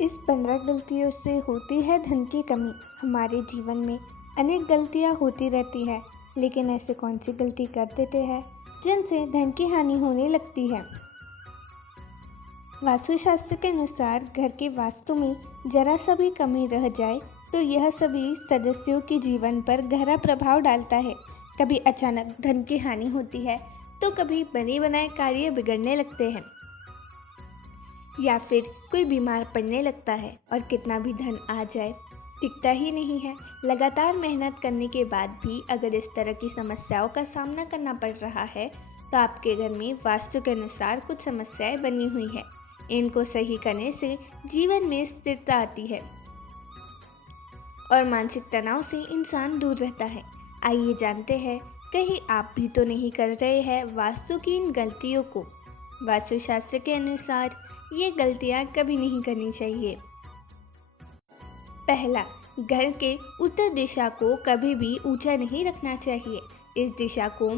इस 15 गलतियों से होती है धन की कमी। हमारे जीवन में अनेक गलतियां होती रहती है, लेकिन ऐसे कौन सी गलती कर देते हैं जिनसे धन की हानि होने लगती है। वास्तुशास्त्र के अनुसार घर के वास्तु में जरा सा भी कमी रह जाए तो यह सभी सदस्यों के जीवन पर गहरा प्रभाव डालता है। कभी अचानक धन की हानि होती है तो कभी बने बनाए कार्य बिगड़ने लगते हैं या फिर कोई बीमार पड़ने लगता है और कितना भी धन आ जाए टिकता ही नहीं है। लगातार मेहनत करने के बाद भी अगर इस तरह की समस्याओं का सामना करना पड़ रहा है तो आपके घर में वास्तु के अनुसार कुछ समस्याएं बनी हुई है। इनको सही करने से जीवन में स्थिरता आती है और मानसिक तनाव से इंसान दूर रहता है। आइए जानते हैं, कहीं आप भी तो नहीं कर रहे हैं वास्तु की इन गलतियों को। वास्तुशास्त्र के अनुसार ये गलतियां कभी नहीं करनी चाहिए। पहला, घर के उत्तर दिशा को कभी भी ऊंचा नहीं रखना चाहिए। इस दिशा को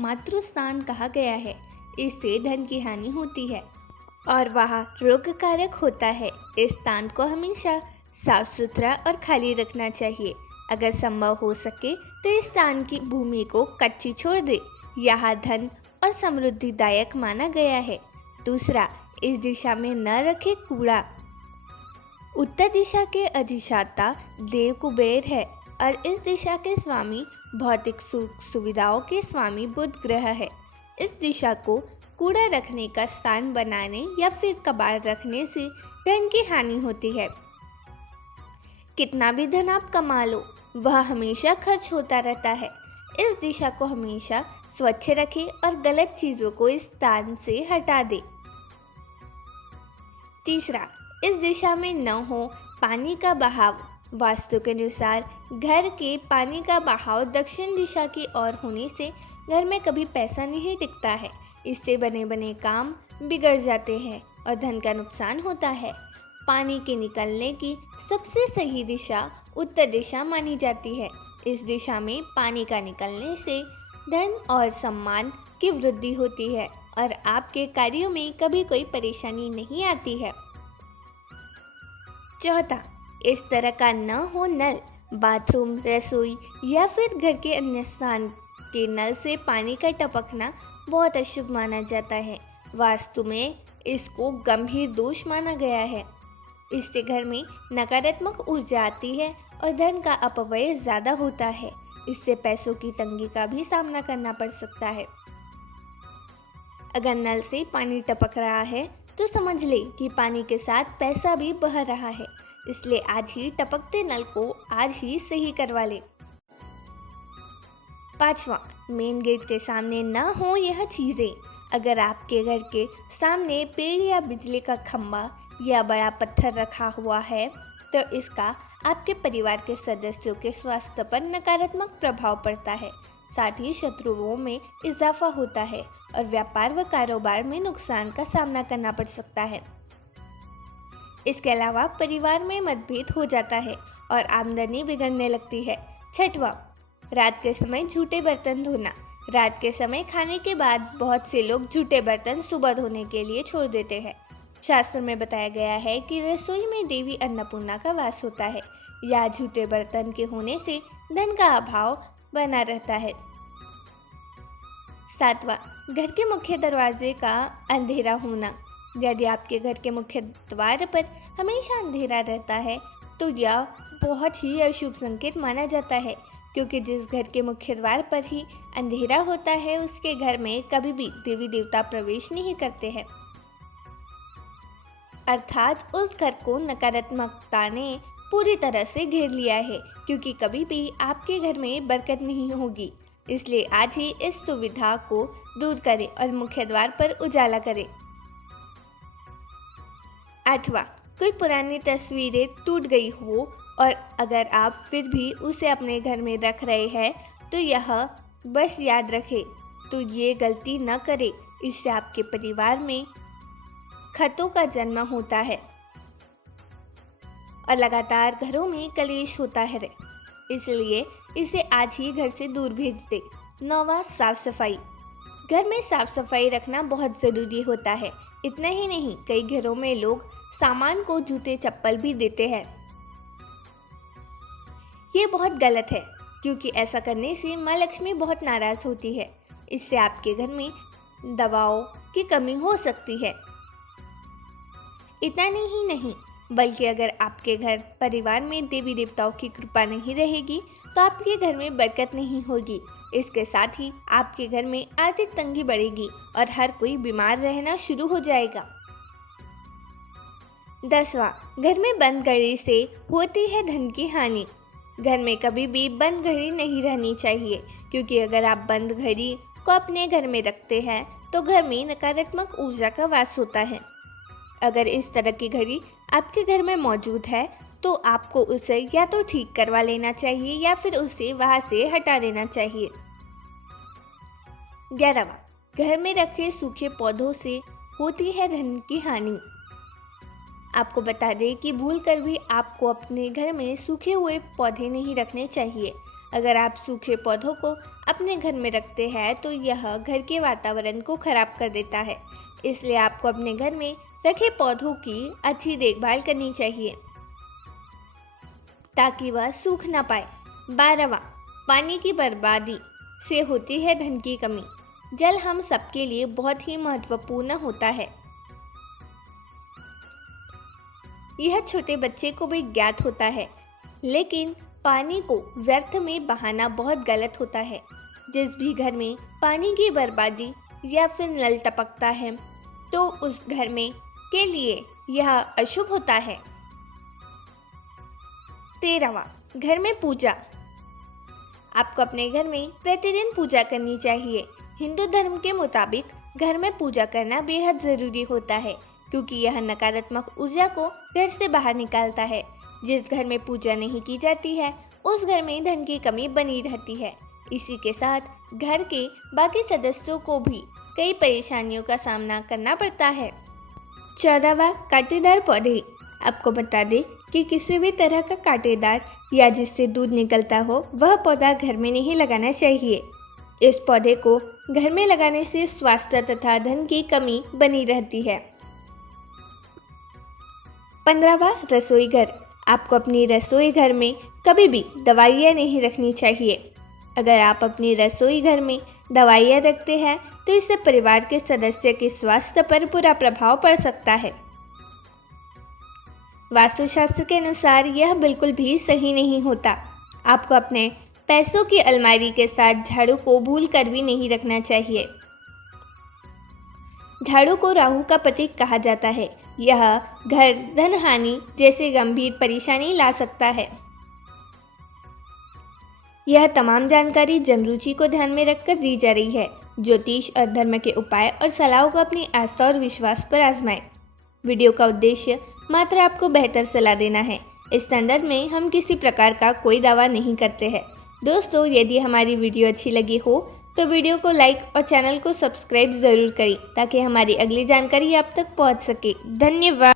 मातृ स्थान कहा गया है। इससे धन की हानि होती है और वह रोगकारक होता है। इस स्थान को हमेशा साफ सुथरा और खाली रखना चाहिए। अगर संभव हो सके तो इस स्थान की भूमि को कच्ची छोड़ दे। यहाँ धन और समृद्धिदायक माना गया है। दूसरा, इस दिशा में न रखे कूड़ा। उत्तर दिशा के अधिष्ठाता देव कुबेर है और इस दिशा के स्वामी भौतिक सुख सुविधाओं के स्वामी बुध ग्रह है। इस दिशा को कूड़ा रखने का स्थान बनाने या फिर कबाड़ रखने से धन की हानि होती है। कितना भी धन आप कमा लो, वह हमेशा खर्च होता रहता है। इस दिशा को हमेशा स्वच्छ रखें और गलत चीज़ों को इस स्थान से हटा दें। तीसरा, इस दिशा में न हो पानी का बहाव। वास्तु के अनुसार घर के पानी का बहाव दक्षिण दिशा की ओर होने से घर में कभी पैसा नहीं टिकता है। इससे बने बने काम बिगड़ जाते हैं और धन का नुकसान होता है। पानी के निकलने की सबसे सही दिशा उत्तर दिशा मानी जाती है। इस दिशा में पानी का निकलने से धन और सम्मान की वृद्धि होती है और आपके कार्यों में कभी कोई परेशानी नहीं आती है। चौथा, इस तरह का न हो नल। बाथरूम, रसोई या फिर घर के अन्य स्थान के नल से पानी का टपकना बहुत अशुभ माना जाता है। वास्तु में इसको गंभीर दोष माना गया है। इससे घर में नकारात्मक ऊर्जा आती है और धन का अपव्यय ज़्यादा होता है। इससे पैसों की तंगी का भी सामना करना पड़ सकता है। अगर नल से पानी टपक रहा है तो समझ ले कि पानी के साथ पैसा भी बह रहा है। इसलिए आज ही टपकते नल को आज ही सही करवा ले। पांचवा, मेन गेट के सामने न हो यह चीज़ें। अगर आपके घर के सामने पेड़ या बिजली का खंभा या बड़ा पत्थर रखा हुआ है तो इसका आपके परिवार के सदस्यों के स्वास्थ्य पर नकारात्मक प्रभाव पड़ता है। साथ ही शत्रुओं में इजाफा होता है और व्यापार व कारोबार में नुकसान का सामना करना पड़ सकता है। इसके अलावा परिवार में मतभेद हो जाता है और आमदनी बिगड़ने लगती है। छठवां, रात के समय झूठे बर्तन धोना। रात के समय खाने के बाद बहुत से लोग झूठे बर्तन सुबह धोने के लिए छोड़ देते हैं। शास्त्र में बताया गया है कि रसोई में देवी अन्नपूर्णा का वास होता है या झूठे बर्तन के होने से धन का अभाव बना रहता है। सातवां, घर के मुख्य दरवाजे का अंधेरा होना। यदि आपके घर के मुख्य द्वार पर हमेशा अंधेरा रहता है तो यह बहुत ही अशुभ संकेत माना जाता है, क्योंकि जिस घर के मुख्य द्वार पर ही अंधेरा होता है उसके घर में कभी भी देवी देवता प्रवेश नहीं करते हैं। अर्थात उस घर को नकारात्मकता ने पूरी तरह से घेर लिया है, क्योंकि कभी भी आपके घर में बरकत नहीं होगी। इसलिए आज ही इस सुविधा को दूर करें और मुख्य द्वार पर उजाला करें। आठवां, कोई पुरानी तस्वीरें टूट गई हो और अगर आप फिर भी उसे अपने घर में रख रहे हैं तो यह बस याद रखें तो ये गलती न करें। इससे आपके परिवार में खतों का जन्म होता है और लगातार घरों में कलेश होता है। इसलिए इसे आज ही घर से दूर भेज दे। नौवां, साफ सफाई। घर में साफ सफाई रखना बहुत ज़रूरी होता है। इतना ही नहीं, कई घरों में लोग सामान को जूते चप्पल भी देते हैं। ये बहुत गलत है, क्योंकि ऐसा करने से माँ लक्ष्मी बहुत नाराज होती है। इससे आपके घर में दवाओं की कमी हो सकती है। इतना ही नहीं, बल्कि अगर आपके घर परिवार में देवी देवताओं की कृपा नहीं रहेगी तो आपके घर में बरकत नहीं होगी। इसके साथ ही आपके घर में आर्थिक तंगी बढ़ेगी और हर कोई बीमार रहना शुरू हो जाएगा। 10वां, घर में बंद घड़ी से होती है धन की हानि। घर में कभी भी बंद घड़ी नहीं रहनी चाहिए, क्योंकि अगर आप बंद घड़ी को अपने घर में रखते हैं तो घर में नकारात्मक ऊर्जा का वास होता है। अगर इस तरह की घड़ी आपके घर में मौजूद है तो आपको उसे या तो ठीक करवा लेना चाहिए या फिर उसे वहां से हटा देना चाहिए। 11वां, घर में रखे सूखे पौधों से होती है धन की हानि। आपको बता दें कि भूलकर भी आपको अपने घर में सूखे हुए पौधे नहीं रखने चाहिए। अगर आप सूखे पौधों को अपने घर में रखते हैं तो यह घर के वातावरण को खराब कर देता है। इसलिए आपको अपने घर में रखे पौधों की अच्छी देखभाल करनी चाहिए ताकि वह सूख ना पाए। 12वां, पानी की बर्बादी से होती है धन की कमी। जल हम सबके लिए बहुत ही महत्वपूर्ण होता है। यह छोटे बच्चे को भी ज्ञात होता है, लेकिन पानी को व्यर्थ में बहाना बहुत गलत होता है। जिस भी घर में पानी की बर्बादी या फिर नल टपकता है तो उस घर में के लिए यह अशुभ होता है। 13वां, घर में पूजा। आपको अपने घर में प्रतिदिन पूजा करनी चाहिए। हिंदू धर्म के मुताबिक घर में पूजा करना बेहद ज़रूरी होता है, क्योंकि यह नकारात्मक ऊर्जा को घर से बाहर निकालता है। जिस घर में पूजा नहीं की जाती है उस घर में धन की कमी बनी रहती है। इसी के साथ घर के बाकी सदस्यों को भी कई परेशानियों का सामना करना पड़ता है। 14वां, कांटेदार पौधे। आपको बता दें कि किसी भी तरह का कांटेदार या जिससे दूध निकलता हो वह पौधा घर में नहीं लगाना चाहिए। इस पौधे को घर में लगाने से स्वास्थ्य तथा धन की कमी बनी रहती है। 15वां, रसोई घर। आपको अपनी रसोई घर में कभी भी दवाइयाँ नहीं रखनी चाहिए। अगर आप अपनी रसोई घर में दवाइयाँ रखते हैं तो इससे परिवार के सदस्य के स्वास्थ्य पर बुरा प्रभाव पड़ सकता है। वास्तुशास्त्र के अनुसार यह बिल्कुल भी सही नहीं होता। आपको अपने पैसों की अलमारी के साथ झाड़ू को भूल कर भी नहीं रखना चाहिए। झाड़ू को राहु का प्रतीक कहा जाता है। यह घर धन हानि जैसे गंभीर परेशानी ला सकता है। यह तमाम जानकारी जनरुचि को ध्यान में रखकर दी जा रही है। ज्योतिष और धर्म के उपाय और सलाहों को अपनी आस्था और विश्वास पर आजमाएं। वीडियो का उद्देश्य मात्र आपको बेहतर सलाह देना है। इस संदर्भ में हम किसी प्रकार का कोई दावा नहीं करते हैं। दोस्तों, यदि हमारी वीडियो अच्छी लगी हो तो वीडियो को लाइक और चैनल को सब्सक्राइब ज़रूर करें ताकि हमारी अगली जानकारी आप तक पहुंच सके। धन्यवाद।